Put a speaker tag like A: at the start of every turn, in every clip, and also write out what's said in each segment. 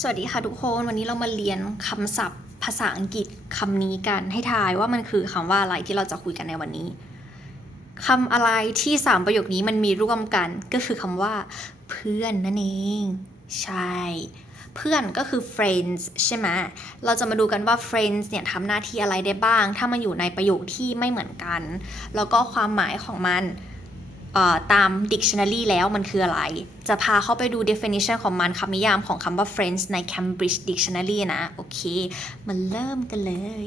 A: สวัสดีค่ะทุกคน วันนี้เรามาเรียนคำศัพท์ ภาษาอังกฤษคำนี้กันให้ทายว่ามันคือคำว่าอะไรที่เราจะคุยกันในวันนี้คำอะไรที่สามประโยคนี้มันมีร่วมกัน ก็คือคำว่า เพื่อนนั่นเอง ใช่ เพื่อนก็คือ friends ใช่ไหมเราจะมาดูกันว่า friends เนี่ยทำหน้าที่อะไรได้บ้าง ถ้ามันอยู่ในประโยคที่ไม่เหมือนกัน แล้วก็ความหมายของมัน ตาม dictionary แล้วมันคืออะไร จะพาเข้าไปดู definition ของมันคำนิยามของคำว่า friends ใน Cambridge Dictionary นะ โอเคมาเริ่มกันเลย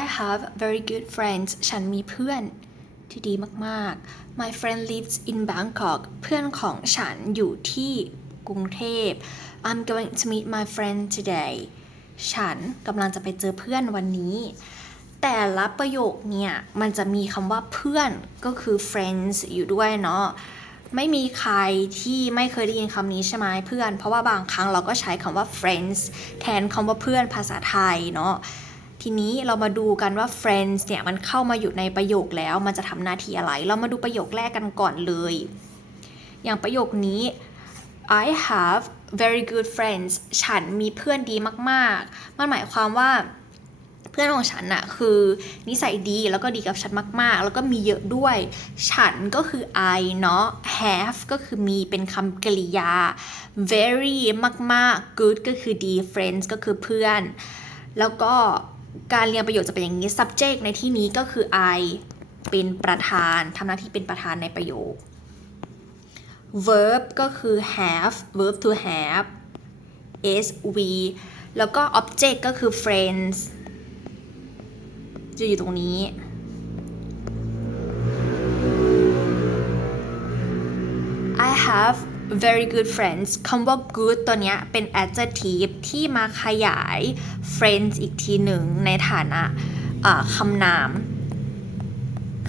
A: I have very good friends ฉันมีเพื่อนที่ดีมากๆ My friend lives in Bangkok เพื่อนของฉันอยู่ที่กรุงเทพ I'm going to meet my friend today ฉันกำลังจะไปเจอเพื่อนวันนี้ แต่ละประโยคเนี่ย มันจะมีคำว่าเพื่อนก็คือ friends อยู่ด้วยเนาะไม่มีใครที่ไม่เคยได้ยินคำนี้ใช่ไหมเพื่อน เพราะว่าบางครั้งเราก็ใช้คำว่า friends แทนคำว่าเพื่อนภาษาไทยเนาะทีนี้เรามาดูกันว่า friends เนี่ยมันเข้ามาอยู่ในประโยคแล้วมันจะทำหน้าที่อะไร เรามาดูประโยคแรกกันก่อนเลย อย่างประโยคนี้ I have very good friends ฉันมีเพื่อนดีมาก ๆ มันหมายความว่า เพื่อนของฉันอะคือนิสัยดีแล้วก็ดีกับฉันมาก ๆ แล้วก็มีเยอะด้วย ฉันก็คือ I เนาะ have ก็คือมีเป็นคำกริยา very มาก ๆ good ก็คือดี friends ก็คือเพื่อน แล้วก็การเรียงประโยคจะเป็นอย่างนี้ subject ในที่นี้ก็คือ I เป็นประธานทำหน้าที่เป็นประธานในประโยค verb ก็คือ have verb to have s we แล้วก็ object ก็คือ friends จะอยู่ตรงนี้ I have very good friends คำว่า good ตัวเนี้ยเป็น adjective ที่มาขยาย friends อีกทีหนึ่งในฐานะคำนาม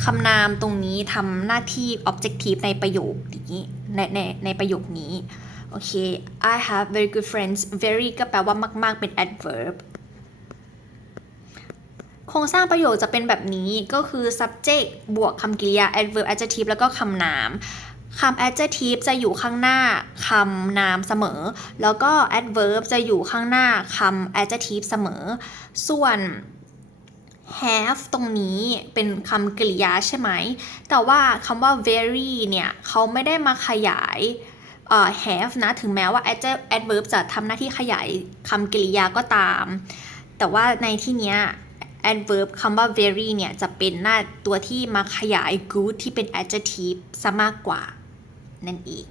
A: คำนามตรงนี้ทำหน้าที่ objective ในประโยคนี้ในในในประโยคนี้ โอเค I have very good friends very ก็แปลว่ามาก ๆ เป็น adverb ครงสร้างประโยคจะเป็นแบบนี้ก็คือ subject บวกคำกริยา adverb adjective แล้วก็คำนามคำ adjective จะอยู่ข้างหน้าคำนามเสมอ แล้วก็ adverb จะอยู่ข้างหน้าคำ adjective เสมอ ส่วน have ตรงนี้เป็นคำกริยาใช่ไหม แต่ว่าคำว่า very เนี่ย เขาไม่ได้มาขยาย have นะ ถึงแม้ว่า adverb จะทำหน้าที่ขยายคำกริยาก็ตาม แต่ว่าในที่เนี้ย adverb คำว่า very เนี่ย จะเป็นหน้าตัวที่มาขยาย good ที่เป็น adjective ซะมากกว่า นั่นเอง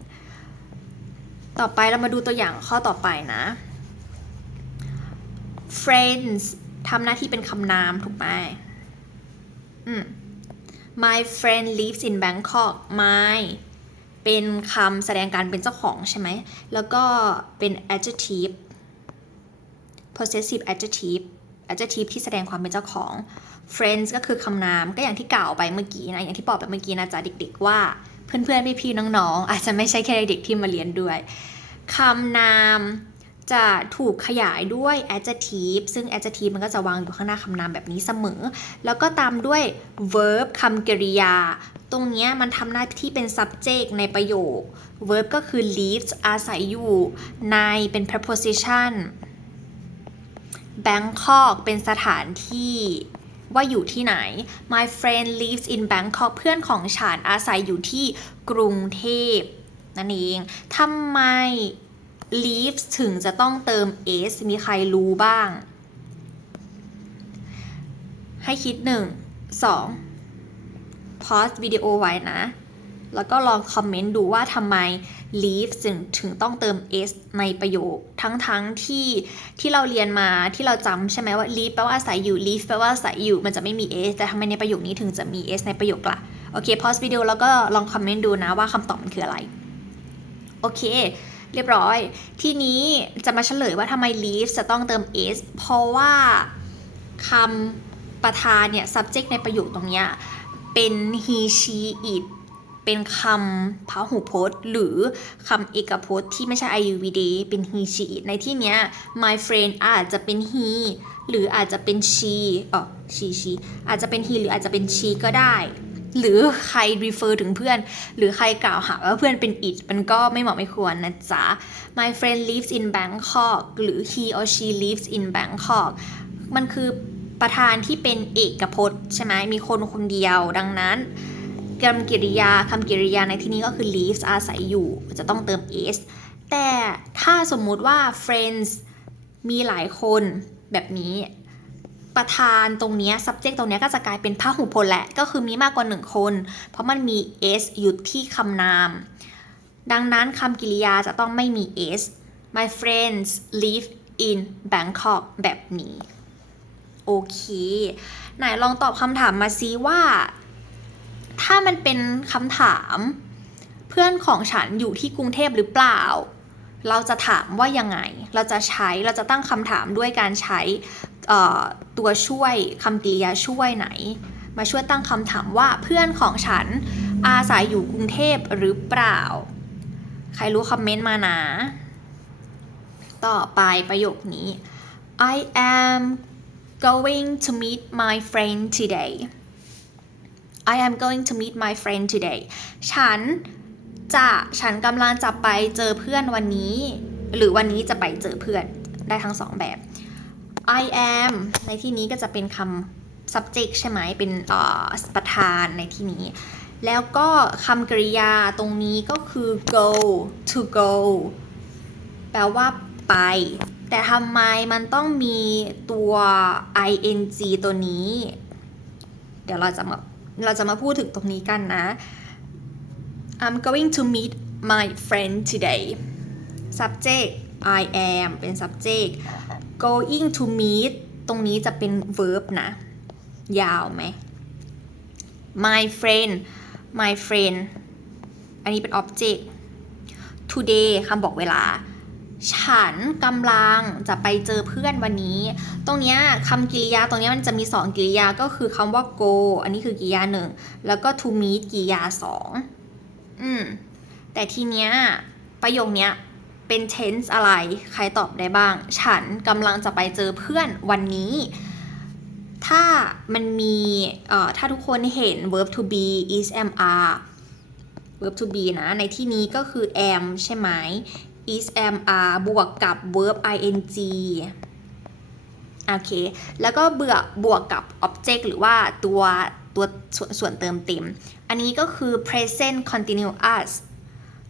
A: ต่อไปเรามาดูตัวอย่างข้อต่อไปนะ friends ทำหน้าที่เป็นคำนามถูกไหมอืม my friend lives in Bangkok my เป็นคำแสดงการเป็นเจ้าของใช่ไหม แล้วก็เป็น adjective possessive adjective adjective ที่แสดงความเป็นเจ้าของ friends ก็คือคำนามก็อย่างที่กล่าวไปเมื่อกี้นะ อย่างที่บอกไปเมื่อกี้นะจ๊ะเด็ก ๆ ว่าเพื่อนๆพี่ๆน้องๆ อาจจะไม่ใช่แค่เด็กที่มาเรียนด้วยคำนามจะถูกขยายด้วย adjective ซึ่ง adjective มันก็จะวางอยู่ข้างหน้าคำนามแบบนี้เสมอ แล้วก็ตามด้วย verb คำกริยา ตรงนี้มันทำหน้าที่เป็น subject ในประโยค verb ก็คือ lives อาศัยอยู่ ในเป็น preposition Bangkok เป็นสถานที่ว่าอยู่ที่ไหน My friend lives in Bangkok เพื่อนของฉันอาศัยอยู่ที่กรุงเทพนั่นเอง ทำไม lives ถึงจะต้องเติม s มีใครรู้บ้าง ให้คิด1 2 pause วิดีโอไว้นะ แล้วก็ลองคอมเมนต์ดูว่าทำไม leave ถึงถึงต้องเติม s ในประโยค ทั้งๆที่ที่เราเรียนมาที่เราจำใช่ไหมว่า leave แปลว่าอาศัยอยู่ leave แปลว่าอาศัยอยู่มันจะไม่มี s แต่ทำไมในประโยคนี้ถึงจะมี s ในประโยคละโอเค pause วิดีโอแล้วก็ลองคอมเมนต์ดูนะว่าคำตอบมันคืออะไร โอเค เรียบร้อย ทีนี้จะมาเฉลยว่าทำไม leave จะต้องเติม s เพราะว่าคำประธานเนี่ย subject ในประโยคตรงเนี้ยเป็น he she it เป็นคำพหูพจน์ หรือคำเอกพจน์ที่ไม่ใช่ IUVD เป็น he she ในที่เนี้ย my friend อาจจะเป็น he หรืออาจจะเป็น she อ๋อ she she อาจจะเป็น he หรืออาจจะเป็น she ก็ได้ หรือใคร refer ถึงเพื่อน หรือใครกล่าวหาว่าเพื่อนเป็น it มันก็ไม่เหมาะไม่ควรนะจ๊ะ my friend lives in Bangkok หรือ he or she lives in Bangkok มันคือประธานที่เป็นเอกพจน์ใช่ไหมมีคนคนเดียวดังนั้น คำกริยาคำกริยาในที่นี้ก็คือ lives อาศัยอยู่จะต้องเติม s แต่ถ้าสมมุติว่า friends มีหลายคนแบบนี้ประธานตรงนี้ subject ตรงนี้ก็จะกลายเป็นพหูพจน์แหละ ก็คือมีมากกว่าหนึ่งคน เพราะมันมี s อยู่ที่คำนาม ดังนั้นคำกริยาจะต้องไม่มี s my friends live in Bangkok แบบนี้ โอเค ไหนลองตอบคำถามมาซิว่า ถ้ามันเป็นคำถาม เพื่อนของฉันอยู่ที่กรุงเทพหรือเปล่า เราจะถามว่ายังไง เราจะใช้เราจะตั้งคำถามด้วยการใช้ตัวช่วยคำกริยาช่วยไหน มาช่วยตั้งคำถามว่าเพื่อนของฉันอาศัยอยู่กรุงเทพหรือเปล่า ใครรู้คอมเมนต์มานะ ต่อไปประโยคนี้ I am going to meet my friend today I am going to meet my friend today ฉันจะฉันกำลังจะไปเจอเพื่อนวันนี้ หรือวันนี้จะไปเจอเพื่อนได้ทั้งสองแบบ I am ในที่นี้ก็จะเป็นคำ subject ใช่ไหมเป็นประธานในที่นี้ แล้วก็คำกริยาตรงนี้ก็คือ go to go แปลว่าไป แต่ทำไมมันต้องมีตัว ing ตัวนี้ เดี๋ยวเราจะมา เราจะมาพูดถึงตรงนี้กันนะ I'm going to meet my friend today subject I am เป็น subject going to meet ตรงนี้จะเป็น verb นะ ยาวไหม my friend my friend อันนี้เป็น object today คำบอกเวลา ฉันกำลังจะไปเจอเพื่อนวันนี้ ตรงเนี้ยคำกริยาตรงเนี้ยมันจะมีสองกริยาก็คือคำว่า go อันนี้คือกริยาหนึ่งแล้วก็ to meet กริยาสองอืมแต่ทีเนี้ยประโยคเนี้ยเป็น tense อะไรใครตอบได้บ้าง ฉันกำลังจะไปเจอเพื่อนวันนี้ ถ้ามันมีเอ่อถ้าทุกคนเห็น verb to be is am are verb to be นะ ในที่นี้ก็คือ am ใช่ไหม is am are บวกกับ verb ing โอเค แล้วก็เบื่อบวกกับ object หรือว่าตัวตัวส่วนส่วนเติมเต็ม อันนี้ก็คือ present continuous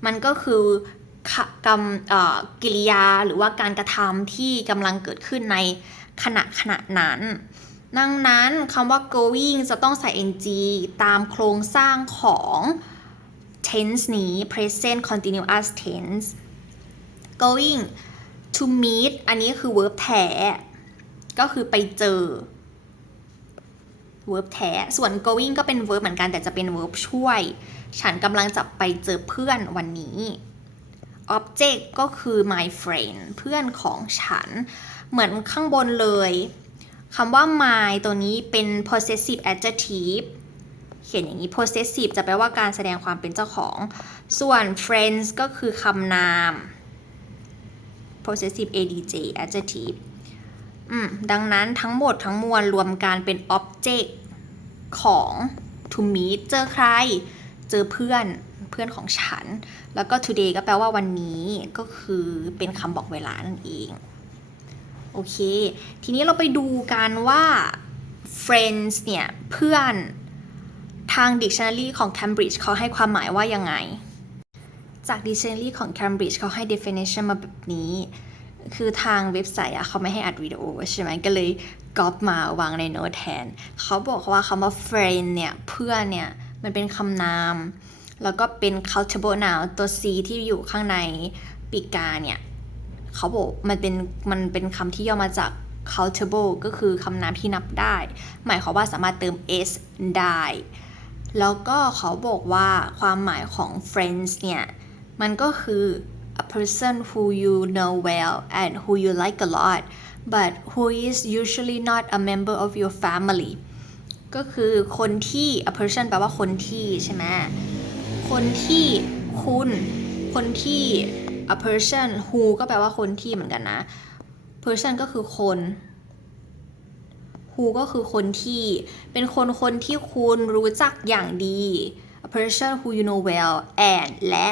A: มันก็คือกรรมเอ่อกริยาหรือว่าการกระทำที่กำลังเกิดขึ้นในขณะขณะนั้น ดังนั้นคำว่า going จะต้องใส่ ng ตามโครงสร้างของ tense นี้ present continuous tense going to meet อันนี้คือ verb แท้ ก็คือไปเจอ verb แท้ ส่วน going ก็เป็น verb เหมือนกันแต่จะเป็น verb ช่วย ฉันกำลังจะไปเจอเพื่อนวันนี้ object ก็คือ my friend เพื่อนของฉัน เหมือนข้างบนเลยคำว่า my ตัวนี้เป็น possessive adjective เขียนอย่างนี้ possessive จะแปลว่าการแสดงความเป็นเจ้าของ ส่วน friends ก็คือคำนาม possessive adj adjective อืมดังนั้นทั้งหมดทั้งมวลรวมกันเป็น object ของ to meet เจอใคร เจอเพื่อนเพื่อนของฉัน แล้วก็ today ก็แปลว่าวันนี้ก็คือเป็นคำบอกเวลานั่นเอง โอเค ทีนี้เราไปดูกันว่า friends เนี่ย เพื่อนทาง dictionary ของ Cambridge เขาให้ความหมายว่ายังไง จาก dictionary ของ Cambridge เขาให้ definition มาแบบนี้ คือทางเว็บไซต์อะเขาไม่ให้อัดวิดีโอใช่ไหมก็เลยก๊อปมาวางในโน้ตแทน เขาบอกว่าคำว่า friend เนี่ยเพื่อนเนี่ย มันเป็นคำนาม แล้วก็เป็น countable noun ตัว c ที่อยู่ข้างในปีกาเนี่ย เขาบอกมันเป็นมันเป็นคำที่ย่อมาจาก countable ก็คือคำนามที่นับได้ หมายความว่าสามารถเติม s ได้ แล้วก็เขาบอกว่าความหมายของ friends เนี่ย มันก็คือ a person who you know well and who you like a lot but who is usually not a member of your family ก็คือคนที่ a person แปลว่าคนที่ใช่ไหมคนที่คุณ คนที่ a person who ก็แปลว่าคนที่เหมือนกันนะ person ก็คือคน who ก็คือคนที่เป็นคนคนที่คุณรู้จักอย่างดี a person who you know well and และ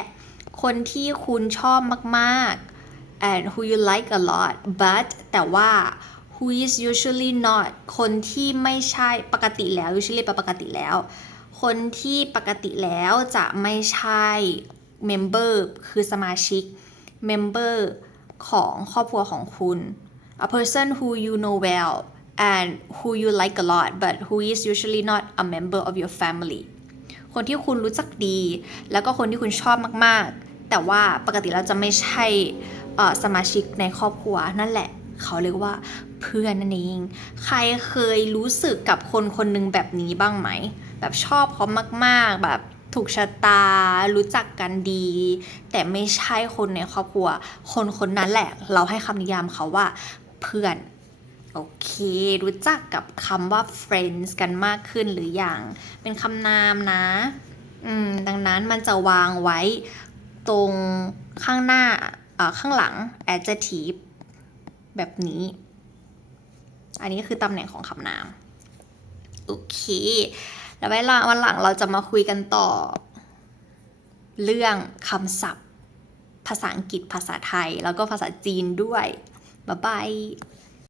A: คนที่คุณชอบมากๆ and who you like a lot but แต่ว่า who is usually not คนที่ไม่ใช่ปกติแล้ว usually ปลปกติแล้ว คนที่ปกติแล้วจะไม่ใช่ member คือสมาชิก member ของครอบครัวของคุณ a person who you know well and who you like a lot but who is usually not a member of your family คนที่คุณรู้จักดี แล้วก็คนที่คุณชอบมากๆ แต่ว่าปกติแล้วจะไม่ใช่สมาชิกในครอบครัวนั่นแหละเขาเรียกว่าเพื่อนนั่นเอง ใครเคยรู้สึกกับคนคนหนึ่งแบบนี้บ้างไหม แบบชอบเขามากๆ แบบถูกชะตา รู้จักกันดี แต่ไม่ใช่คนในครอบครัว คนคนนั้นแหละ เราให้คำนิยามเขาว่าเพื่อน โอเค รู้จักกับคำว่า friends กันมากขึ้นหรืออยัง เป็นคำนามนะ อืม ดังนั้นมันจะวางไว้ ตรงข้างหน้าเอ่อข้างหลัง adjective แบบนี้ อันนี้คือตำแหน่งของคำนาม โอเค แล้วเวลาวันหลังเราจะมาคุยกันต่อ เรื่องคำศัพท์ ภาษาอังกฤษภาษาไทย แล้วก็ภาษาจีนด้วย บ๊ายบาย